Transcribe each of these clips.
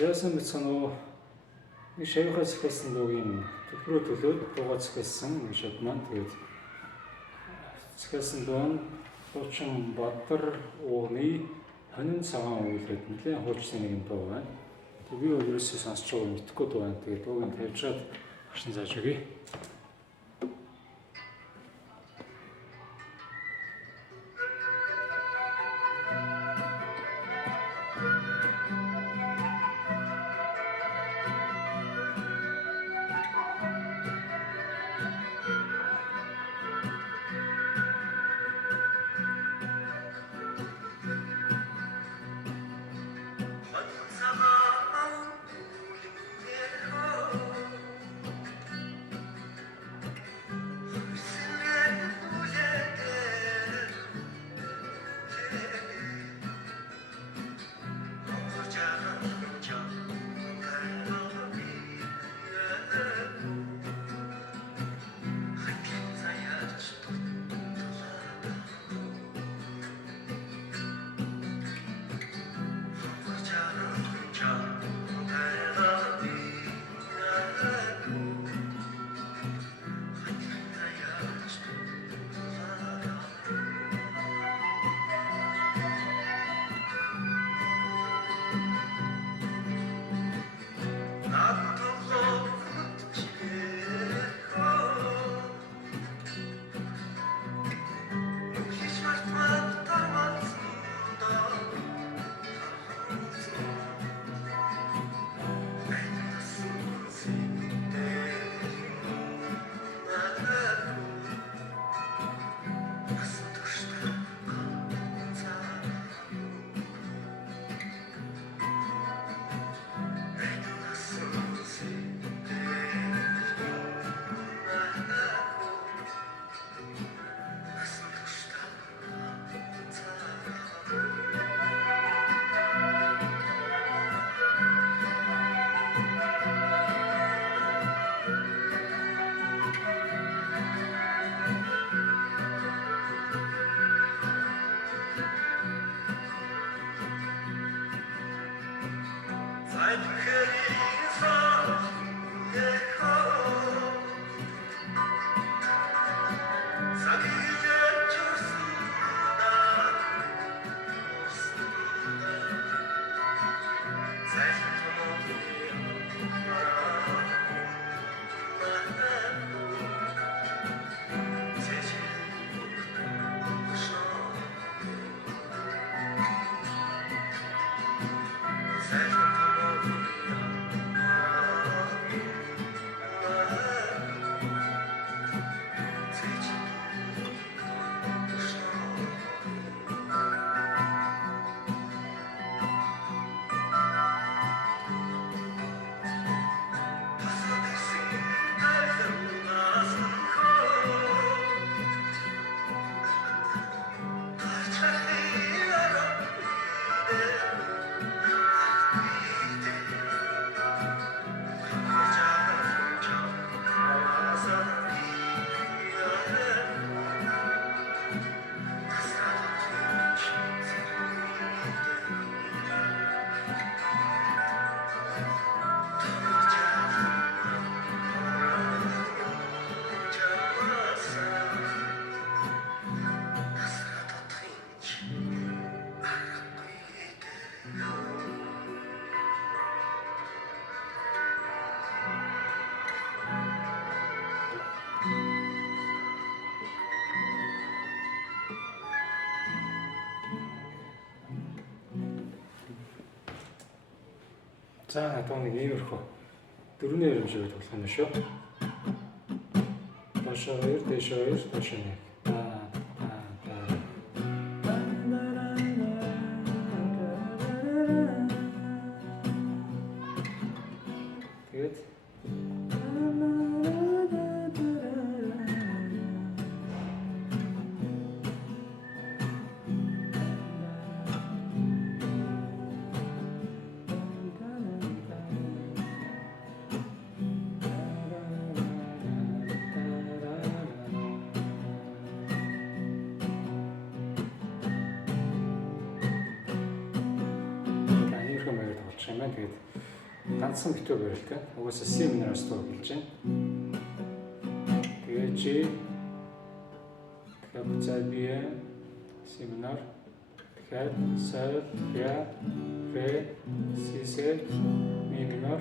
Яасан бицэн нөгөө нэг шавьхаа захиалсан дуугийн төлбөрөө төлөөд дуугаа захиалсан шав маань тэгээд захиалсан дуу нь Дуучин Бадар ууны хонин цагаан үйлрээд нэлээд хуучны нэг дуу байна. Тэгээд би бол ерөөсөө сонсч байгааг мэдэхгүй дуу байна. Тэгээд дууг нь тавьжгаад агшин зааж өгье. За одоо нэг иймэрхүү дөрвөн яримшиг тоглох юм шүү. Доошоо 2, дэшөө 2, доошоо 1. Тэгээд болгох юм байна. Тэгээд ганцхан битүү барилтаа угаасаа C минораас дуу хэлж байна. Тэгээд G тэгэхээр буцаад B C минор тэгэхээр Sol Re C Sol Mi minor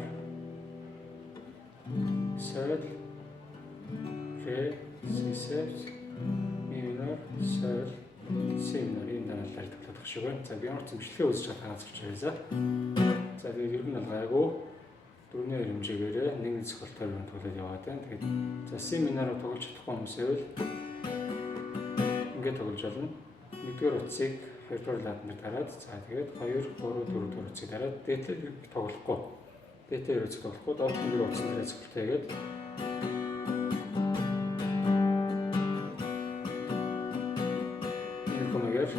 Sol Re C Sol Mi minor Sol C minor энэ дараалал тоглох шиг байна. За би ямар зэмжлэгээ үзэж чадахаа зөвчөрөө. За тэгээд ер нь бол гайгүй дөрөвний хэмжээгээрээ нэгэн цогцолтой юм тоглоод яваад байна. Тэгээд за C минороо тоглож чадахгүй хүмүүсээ бол ингээд тоглож болно. Нэгдүгээр утсыг хоёрдугаар ладнаар дараад за тэгээд 2 3 4 4 утсыг дараад дээтэй тоглохгүй. Дээтэй юу үзэх болохгүй доод нэг утсан дээр цогцолтой хийгээд энэ комогээр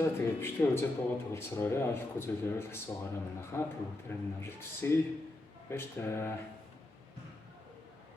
за тэгээд бичлэгээ үзээд байгаа тоглолцоорой. Ойлгохгүй зүйлээ асуугаарай манайхаа. Тэгээд тэр нь амжилт хүсье. Баяр таа.